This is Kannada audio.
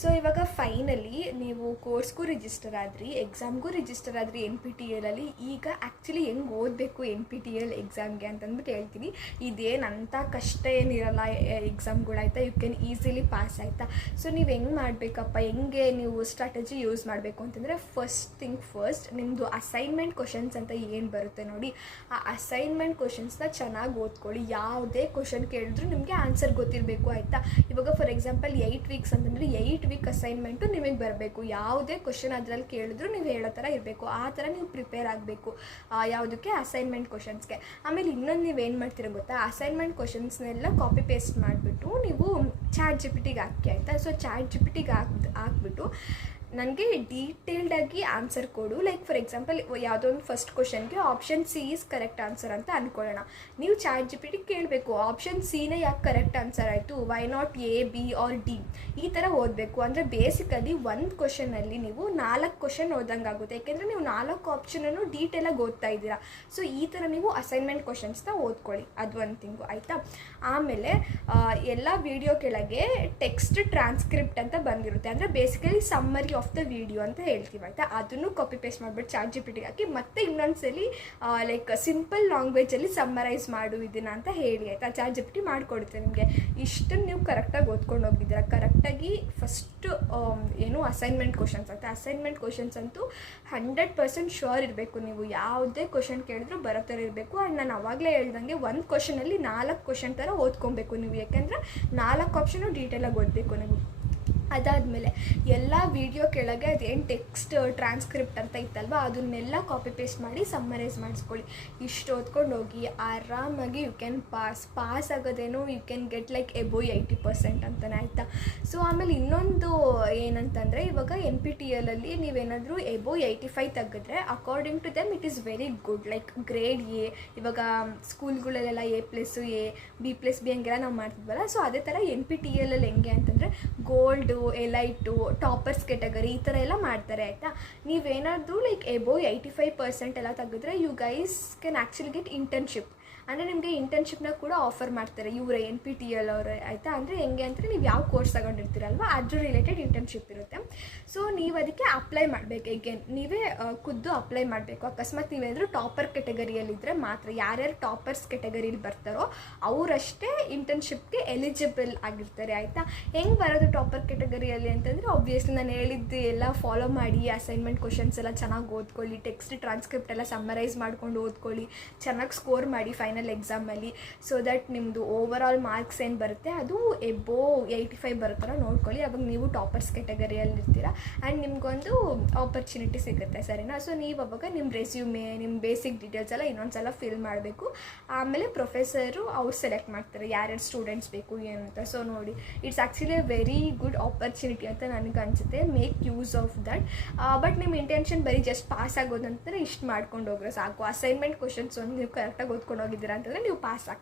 ಸೊ ಇವಾಗ ಫೈನಲಿ ನೀವು ಕೋರ್ಸ್ಗೂ ರಿಜಿಸ್ಟರ್ ಆದ್ರಿ, ಎಕ್ಸಾಮ್ಗೂ ರಿಜಿಸ್ಟರ್ ಆದ್ರಿ NPTEL ಅಲ್ಲಿ. ಈಗ ಆ್ಯಕ್ಚುಲಿ ಹೆಂಗೆ ಓದಬೇಕು NPTEL ಎಕ್ಸಾಮ್ಗೆ ಅಂತಂದ್ಬಿಟ್ಟು ಹೇಳ್ತೀನಿ. ಇದೇನಂತ ಕಷ್ಟ ಏನಿರಲ್ಲ ಎಕ್ಸಾಮ್ಗಳಾಯ್ತಾ, ಯು ಕ್ಯಾನ್ ಈಸಿಲಿ ಪಾಸ್ ಆಯಿತಾ. ಸೊ ನೀವು ಹೆಂಗೆ ಮಾಡಬೇಕಪ್ಪ, ಹೆಂಗೆ ನೀವು ಸ್ಟ್ರಾಟಜಿ ಯೂಸ್ ಮಾಡಬೇಕು ಅಂತಂದರೆ, ಫಸ್ಟ್ ನಿಮ್ಮದು ಅಸೈನ್ಮೆಂಟ್ ಕ್ವಶನ್ಸ್ ಅಂತ ಏನು ಬರುತ್ತೆ ನೋಡಿ, ಆ ಅಸೈನ್ಮೆಂಟ್ ಕ್ವಶನ್ಸ್ನ ಚೆನ್ನಾಗಿ ಓದ್ಕೊಳ್ಳಿ. ಯಾವುದೇ ಕ್ವಶನ್ ಕೇಳಿದ್ರು ನಿಮಗೆ ಆನ್ಸರ್ ಗೊತ್ತಿರಬೇಕು ಆಯಿತಾ. ಇವಾಗ ಫಾರ್ ಎಕ್ಸಾಂಪಲ್ 8 ವೀಕ್ಸ್ ಅಂತಂದರೆ 8 ವೀಕ್ ಅಸೈನ್ಮೆಂಟು ನಿಮಗೆ ಬರಬೇಕು. ಯಾವುದೇ ಕ್ವಶನ್ ಅದರಲ್ಲಿ ಕೇಳಿದ್ರು ನೀವು ಹೇಳೋ ಥರ ಇರಬೇಕು, ಆ ಥರ ನೀವು ಪ್ರಿಪೇರ್ ಆಗಬೇಕು ಯಾವುದಕ್ಕೆ, ಅಸೈನ್ಮೆಂಟ್ ಕ್ವಶನ್ಸ್ಗೆ. ಆಮೇಲೆ ಇನ್ನೊಂದು ನೀವೇನು ಮಾಡ್ತೀರ ಗೊತ್ತಾ, ಅಸೈನ್ಮೆಂಟ್ ಕ್ವಶನ್ಸ್ನೆಲ್ಲ ಕಾಪಿ ಪೇಸ್ಟ್ ಮಾಡಿಬಿಟ್ಟು ನೀವು ChatGPTಗೆ ಹಾಕಿ ಆಯಿತಾ. ಸೊ ChatGPTಗೆ ಹಾಕ್ಬಿಟ್ಟು ನನಗೆ ಡೀಟೇಲ್ಡಾಗಿ ಆನ್ಸರ್ ಕೊಡು. ಲೈಕ್ ಫಾರ್ ಎಕ್ಸಾಂಪಲ್ ಯಾವುದೋ ಒಂದು ಫಸ್ಟ್ ಕ್ವಶನ್ಗೆ option C is correct answer ಅಂತ ಅಂದ್ಕೊಳ್ಳೋಣ. ನೀವು ChatGPT ಕೇಳಬೇಕು, ಆಪ್ಷನ್ Cನೇ ಯಾಕೆ ಕರೆಕ್ಟ್ ಆನ್ಸರ್ ಆಯಿತು, why not A, B or D, ಈ ಥರ ಓದಬೇಕು. ಅಂದರೆ ಬೇಸಿಕಲಿ ಒಂದು ಕ್ವಶನಲ್ಲಿ ನೀವು 4 ಕ್ವಶನ್ ಓದಂಗೆ ಆಗುತ್ತೆ, ಯಾಕೆಂದರೆ ನೀವು 4 ಆಪ್ಷನನ್ನು ಡೀಟೇಲಾಗಿ ಓದ್ತಾ ಇದ್ದೀರಾ. ಸೊ ಈ ಥರ ನೀವು ಅಸೈನ್ಮೆಂಟ್ ಕ್ವಶನ್ಸ್ನ ಓದ್ಕೊಳ್ಳಿ, ಅದು ಒಂದು ಥಿಂಗು ಆಯಿತಾ. ಆಮೇಲೆ ಎಲ್ಲ ವಿಡಿಯೋ ಕೆಳಗೆ ಟೆಕ್ಸ್ಟ್ ಟ್ರಾನ್ಸ್ಕ್ರಿಪ್ಟ್ ಅಂತ ಬಂದಿರುತ್ತೆ, ಅಂದರೆ basically summary of the video ಅಂತ ಹೇಳ್ತೀವಿ ಆಯಿತಾ. ಅದನ್ನು ಕಾಪಿ ಪೇಸ್ಟ್ ಮಾಡಿಬಿಟ್ಟು ChatGPTಗೆ ಹಾಕಿ ಮತ್ತೆ ಇನ್ನೊಂದ್ಸಲಿ ಲೈಕ್ ಸಿಂಪಲ್ ಲ್ಯಾಂಗ್ವೇಜಲ್ಲಿ ಸಮ್ಮರೈಸ್ ಮಾಡು ಇದನ್ನು ಅಂತ ಹೇಳಿ ಆಯಿತಾ. ChatGPT ಮಾಡಿಕೊಡುತ್ತೆ ನಿಮಗೆ. ಇಷ್ಟನ್ನು ನೀವು ಕರೆಕ್ಟಾಗಿ ಓದ್ಕೊಂಡು ಹೋಗಿದ್ದೀರಾ. ಕರೆಕ್ಟಾಗಿ ಫಸ್ಟು ಏನು ಅಸೈನ್ಮೆಂಟ್ ಕ್ವಶನ್ಸ್ ಆಯಿತಾ. ಅಸೈನ್ಮೆಂಟ್ ಕ್ವಶನ್ಸ್ ಅಂತೂ 100% ಶ್ಯೂರ್ ಇರಬೇಕು. ನೀವು ಯಾವುದೇ ಕ್ವಶನ್ ಕೇಳಿದ್ರು ಬರೋ ಥರ ಇರಬೇಕು. ಆ್ಯಂಡ್ ನಾನು ಅವಾಗಲೇ ಹೇಳ್ದಂಗೆ ಒಂದು ಕ್ವಶನಲ್ಲಿ 4 ಕ್ವಶನ್ ಥರ ಓದ್ಕೊಬೇಕು ನೀವು, ಯಾಕೆಂದರೆ 4 ಆಪ್ಷನು ಡೀಟೇಲಾಗಿ ಓದಬೇಕು ನೀವು. ಅದಾದಮೇಲೆ ಎಲ್ಲ ವೀಡಿಯೋ ಕೆಳಗೆ ಅದೇನು ಟೆಕ್ಸ್ಟ್ ಟ್ರಾನ್ಸ್ಕ್ರಿಪ್ಟ್ ಅಂತ ಇತ್ತಲ್ವ, ಅದನ್ನೆಲ್ಲ ಕಾಪಿ ಪೇಸ್ಟ್ ಮಾಡಿ ಸಮ್ಮರೈಸ್ ಮಾಡಿಸ್ಕೊಳ್ಳಿ. ಇಷ್ಟು ಓದ್ಕೊಂಡು ಹೋಗಿ ಆರಾಮಾಗಿ ಯು ಕ್ಯಾನ್ ಪಾಸ್ ಆಗೋದೇನೋ you can get like above 80% ಅಂತಲೇ ಆಯಿತಾ. ಸೊ ಆಮೇಲೆ ಇನ್ನೊಂದು ಏನಂತಂದರೆ, ಇವಾಗ NPTEL ಅಲ್ಲಿ ನೀವೇನಾದರೂ ಎಬೋ 85 ತೆಗೆದ್ರೆ according to them it is very good, like grade A. ಇವಾಗ ಸ್ಕೂಲ್ಗಳಲ್ಲೆಲ್ಲ A+A, B+B ಹಂಗೆಲ್ಲ ನಾವು ಮಾಡ್ತಿದ್ವಲ್ಲ, ಸೊ ಅದೇ ಥರ NPTEL ಅಲ್ಲಿ ಹೆಂಗೆ ಅಂತಂದರೆ ಗೋಲ್ಡು, ಎಲೈಟು, ಟಾಪರ್ಸ್ ಕೆಟಗರಿ ಈ ಥರ ಎಲ್ಲ ಮಾಡ್ತಾರೆ ಆಯಿತಾ. ನೀವೇನಾದರೂ ಲೈಕ್ ಎಬೋ 85% ಎಲ್ಲ ತೆಗೆದ್ರೆ you guys can actually get internship. ಅಂದರೆ ನಿಮಗೆ ಇಂಟರ್ನ್ಶಿಪ್ನ ಕೂಡ ಆಫರ್ ಮಾಡ್ತಾರೆ ಇವರೇ NPTEL ಅವರೇ ಆಯಿತಾ. ಅಂದರೆ ಹೆಂಗೆ ಅಂದರೆ ನೀವು ಯಾವ ಕೋರ್ಸ್ ತಗೊಂಡಿರ್ತೀರಲ್ವ ಅದ್ರ ರಿಲೇಟೆಡ್ ಇಂಟರ್ನ್ಶಿಪ್ ಇರುತ್ತೆ. ಸೊ ನೀವು ಅದಕ್ಕೆ ಅಪ್ಲೈ ಮಾಡಬೇಕು. ಎಗೇನ್ ನೀವೇ ಖುದ್ದು ಅಪ್ಲೈ ಮಾಡಬೇಕು. ಅಕಸ್ಮಾತ್ ನೀವೇನಾದರೂ ಟಾಪರ್ ಕೆಟಗರಿಯಲ್ಲಿದ್ದರೆ ಮಾತ್ರ, ಯಾರ್ಯಾರು ಟಾಪರ್ಸ್ ಕೆಟಗರಿಲಿ ಬರ್ತಾರೋ ಅವರಷ್ಟೇ ಇಂಟರ್ನ್ಶಿಪ್ಗೆ ಎಲಿಜಿಬಲ್ ಆಗಿರ್ತಾರೆ ಆಯಿತಾ. ಹೆಂಗೆ ಬರೋದು ಟಾಪರ್ ಕೆಟಗರಿಯಲ್ಲಿ ಅಂತಂದರೆ, ಆಬ್ವಿಯಸ್ಲಿ ನಾನು ಹೇಳಿದ್ದು ಎಲ್ಲ ಫಾಲೋ ಮಾಡಿ, ಅಸೈನ್ಮೆಂಟ್ ಕ್ವಶನ್ಸ್ ಎಲ್ಲ ಚೆನ್ನಾಗಿ ಓದ್ಕೊಳ್ಳಿ, ಟೆಕ್ಸ್ಟ್ ಟ್ರಾನ್ಸ್ಕ್ರಿಪ್ಟ್ ಎಲ್ಲ ಸಮ್ಮರೈಸ್ ಮಾಡ್ಕೊಂಡು ಓದ್ಕೊಳ್ಳಿ, ಚೆನ್ನಾಗಿ ಸ್ಕೋರ್ ಮಾಡಿ ಫೈನಲ್ ಎಕ್ಸಾಮಲ್ಲಿ. ಸೊ ದಟ್ ನಿಮ್ಮದು ಓವರ್ ಆಲ್ ಮಾರ್ಕ್ಸ್ ಏನು ಬರುತ್ತೆ ಅದು ಎಬೋ 85 ಬರುತ್ತಲ್ಲ ನೋಡ್ಕೊಳ್ಳಿ. ಅವಾಗ ನೀವು ಟಾಪರ್ಸ್ ಕೆಟಗರಿಯಲ್ಲಿ ಇರ್ತೀರಾ ಆ್ಯಂಡ್ ನಿಮ್ಗೊಂದು ಆಪರ್ಚುನಿಟಿ ಸಿಗುತ್ತೆ, ಸರಿನಾ. ಸೊ ನೀವು ಅವಾಗ ನಿಮ್ಮ ರೆಸ್ಯೂಮೆ, ನಿಮ್ಮ ಬೇಸಿಕ್ ಡೀಟೇಲ್ಸ್ ಎಲ್ಲ ಇನ್ನೊಂದು ಸಲ ಫಿಲ್ ಮಾಡಬೇಕು. ಆಮೇಲೆ ಪ್ರೊಫೆಸರು ಅವ್ರು ಸೆಲೆಕ್ಟ್ ಮಾಡ್ತಾರೆ ಯಾರ್ಯಾರು ಸ್ಟೂಡೆಂಟ್ಸ್ ಬೇಕು ಏನು ಅಂತ. ಸೊ ನೋಡಿ, it's actually A very good opportunity ಅಂತ ನನಗೆ ಅನಿಸುತ್ತೆ. Make use of that. But ನಿಮ್ಮ ಇಂಟೆನ್ಷನ್ ಬರೀ ಜಸ್ಟ್ ಪಾಸ್ ಆಗೋದಂತಾರೆ ಇಷ್ಟು ಮಾಡ್ಕೊಂಡು ಹೋಗ್ರೆ ಸಾಕು. ಅಸೈನ್ಮೆಂಟ್ ಕ್ವಶನ್ಸ್ ಒಂದು ನೀವು ಕರೆಕ್ಟಾಗಿ ಓದ್ಕೊಂಡು ಹೋಗಿದ್ದೀರಾ ಅಂತಂದರೆ ನೀವು ಪಾಸ್ ಆಗ್ತೀರಾ.